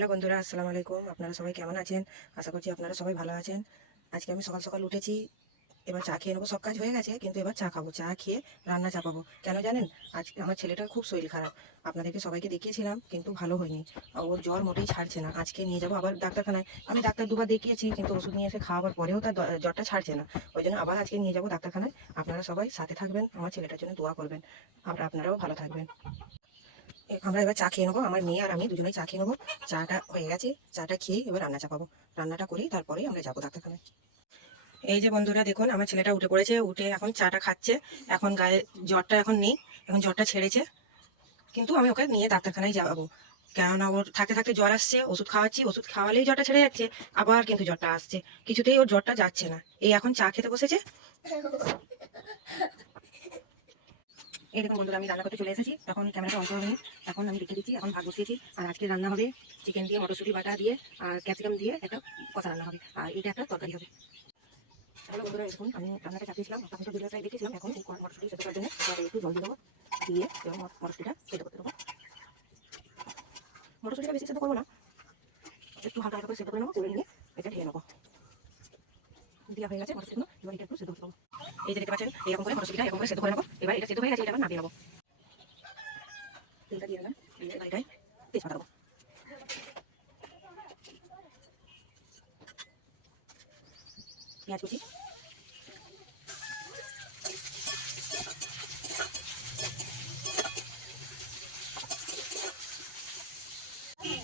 Hello বন্ধুরা, আসসালামু আলাইকুম। আপনারা সবাই কেমন আছেন? আশা করছি আপনারা সবাই ভালো আছেন। আজকে আমি সকাল সকাল উঠেছি। এবার চা খেয়ে নেবো। সব কাজ হয়ে গেছে, কিন্তু এবার চা খাবো। চা খেয়ে রান্না চাপাবো। কেন জানেন? আজকে আমার ছেলেটার খুব শরীর খারাপ। আপনাদেরকে সবাইকে দেখিয়েছিলাম, কিন্তু ভালো হয়নি। ওর জ্বর মোটেই ছাড়ছে না। আজকে নিয়ে যাবো আবার ডাক্তারখানায়। আমি ডাক্তার দুবার দেখিয়েছি, কিন্তু ওষুধ নিয়ে এসে খাওয়ার পরেও তার জ্বরটা ছাড়ছে না। ওই জন্য আবার আজকে নিয়ে যাবো ডাক্তারখানায়। আপনারা সবাই সাথে থাকবেন, আমার ছেলেটার জন্য দোয়া করবেন। আপনারাও ভালো থাকবেন। আমরা এবার চা খেয়ে নেবো। আমার মেয়ে আর আমি দুজনেই চা খেয়ে নেবো। চাটা হয়ে গেছে। চাটা খেয়ে এবার রান্না চাপাবো। রান্নাটা করি, তারপরে আমরা যাবো ডাক্তারখানায়। এই যে বন্ধুরা দেখুন, আমার ছেলেটা উঠে পড়েছে। উঠে এখন চাটা খাচ্ছে। এখন গায়ে জ্বরটা এখন নেই, এখন জ্বরটা ছেড়েছে। কিন্তু আমি ওকে নিয়ে ডাক্তারখানায় যাবো। কেননা ওর থাকতে থাকতে জ্বর আসছে, ওষুধ খাওয়াচ্ছি, ওষুধ খাওয়ালেই জ্বরটা ছেড়ে যাচ্ছে, আবার কিন্তু জ্বরটা আসছে। কিছুতেই ওর জ্বরটা যাচ্ছে না। এই এখন চা খেতে বসেছে। এই দেখুন বন্ধুরা, আমি রান্না করতে চলে এসেছি। এখন ক্যামেরাটা অন করে নিই। এখন আমি রেখে দিচ্ছি। এখন ভাত বসিয়েছি। আর আজকে রান্না হবে চিকেন দিয়ে, মটরশুঁটি বাটা দিয়ে আর ক্যাপসিকাম দিয়ে একটা কষা রান্না হবে। আর এটা একটা তরকারি হবে। হ্যালো বন্ধুরা, দেখুন আমি রান্নাটা চাপিয়েছিলাম। তখন তো ভিডিওটা দেখেছিলাম। এখন এই মটরশুঁটি সেদ্ধ করার জন্য একটু জল দিয়ে দেবো। দিয়ে এবার মটরশুঁটিটা সেদ্ধ করতে দেবো। মটরশুঁটিটা বেশি সেদ্ধ করবো না, একটু হালকা হালকা করে সেদ্ধ করে নেবো। করে নিয়ে এটা ঢেলে নেবো। দেওয়া হয়ে গেছে মটরশুঁটিগুলো। এবার এটা একটু সেদ্ধ করে নেবো। এই যে দেখতে পাচ্ছেন, এরকম করে মটরশুঁটিটা এরকম করে সেদ্ধ করে নেবো। এবার এটা সেদ্ধ হয়ে গেছে, এটা আবার নামিয়ে নেবো। তেলটা দিয়ে দিলাম। এবার এটাই তেজপাতা দেবো। পেঁয়াজ কুচি,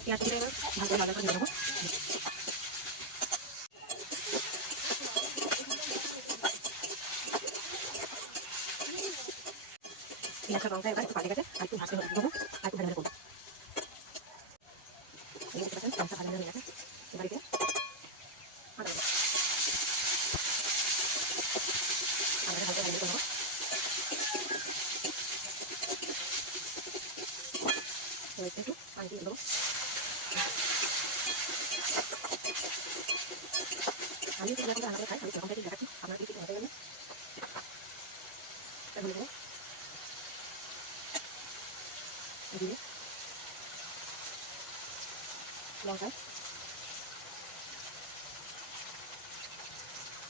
পেঁয়াজ কুচিটা এবার ভালো করে ভাজা করে দিয়ে দেবো। পেঁয়াজটা রঙটা এবার একটু পাল্টে গেছে, আর একটু ভাজতে দেবো, আর একটু ভাজা করবো। এই দেখতে পাচ্ছেন রঙটা ভাজা হয়ে গেছে। এবার এতে আদা দেবো। আদাটা ভালো করে ভাজা করে নেবো। এবার একটু পানি দিয়ে দেবো। আমি যেরকম রান্না করে খাই, আমি সেরকমটাই দেখাচ্ছি। আপনারা কিছু মজা যাবেন। তাহলে দেবো দিয়ে লঙ্কা,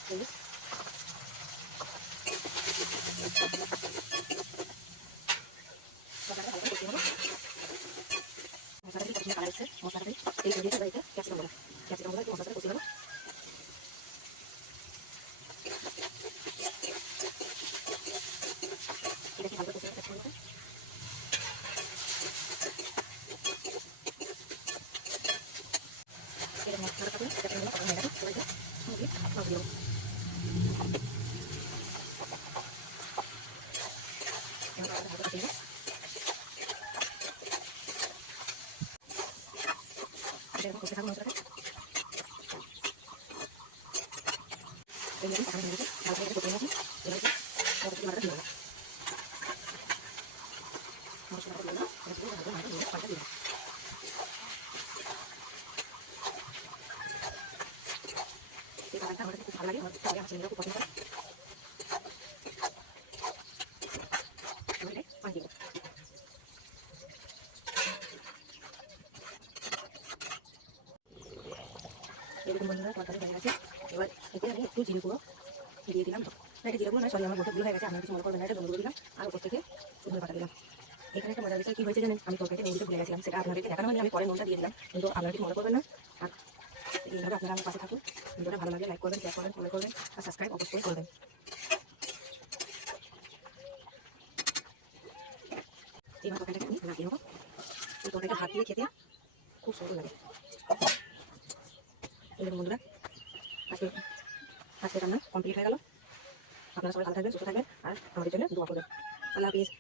হলুদ, মশলাটা ভালো করে কষিয়ে নেবো। মশলাটা দিয়ে কষিয়ে কালার এসছে, মশলাটা দিয়ে তেল দিয়ে দিয়েছে। এবার এতে ক্যাপসিকাম দেবো। ক্যাপসিকামগুলো একটু মশলাটা কষিয়ে নেবো। এটা কি ভালো করে কষিয়ে নেবো ক্যাপসিকামগুলো। এটা মশলাটা দিয়ে ক্যাপসিকামগুলো কষানো হয়ে গেছে। এবার এটা দিয়ে মাছ দিয়ে দেবো। এবার ভালো করে কষিয়ে নেবো। এটা এখন কষতে থাকবো মশলাটা। এই দেখুন কষানো হয়ে গেছে, ভালো করে কষিয়ে নিয়েছি। এবার এটা মটরশুঁটি বাটাটা দিয়ে দেবো। মটরশুঁটি বাটাটা দিয়ে দেবো। এবার দিয়ে ভালো করে দিয়ে পাল্টা দিয়ে দেবো। এই কালারটা আমাদের খুব ভালো লাগে, আমার আমার ছেলেমেয়েরা খুব পছন্দ করে। এবার এটা পানি দিয়ে দেবো। এই দেখুন বন্ধুরা, তরকারি হয়ে গেছে। এবার এতে আমি একটু জিরে গুঁড়ো দিয়ে দিলাম। না, এটা জিরে গুঁড়ো নয়, সরি, আমার বলতে ভুল হয়ে গেছে। আপনারা কিছু মনে করবেন না, এটা ধনে গুঁড়ো দিলাম। আর উপর থেকে ধনে পাতা দিলাম। এখানে একটা মজার বিষয় কী হয়েছে জানেন? আমি তরকারিতে নুন দিতে ভুলে গেছিলাম। সেটা আপনাদেরকে দেখানো হয়নি, আমি পরে নুনটা দিয়ে দিলাম। কিন্তু আপনারা কিছু মনে করবেন না। আর এইভাবে আপনারা আমার পাশে থাকুন। ভিডিওটা ভালো লাগলে লাইক করবেন, শেয়ার করবেন, কমেন্ট করবেন আর সাবস্ক্রাইব অবশ্যই করবেন। এইভাবে তরকারিটাকে আমি নামিয়ে নেবো। এই তরকারিটা ভাত দিয়ে খেতে খুব সুন্দর লাগে। এই দেখুন বন্ধুরা, আজকে রান্না কমপ্লিট হয়ে গেল। আপনারা সবাই ভালো থাকবেন, সুস্থ থাকবেন আর আমাদের জন্য দোয়া করবেন। আল্লাহ হাফিজ।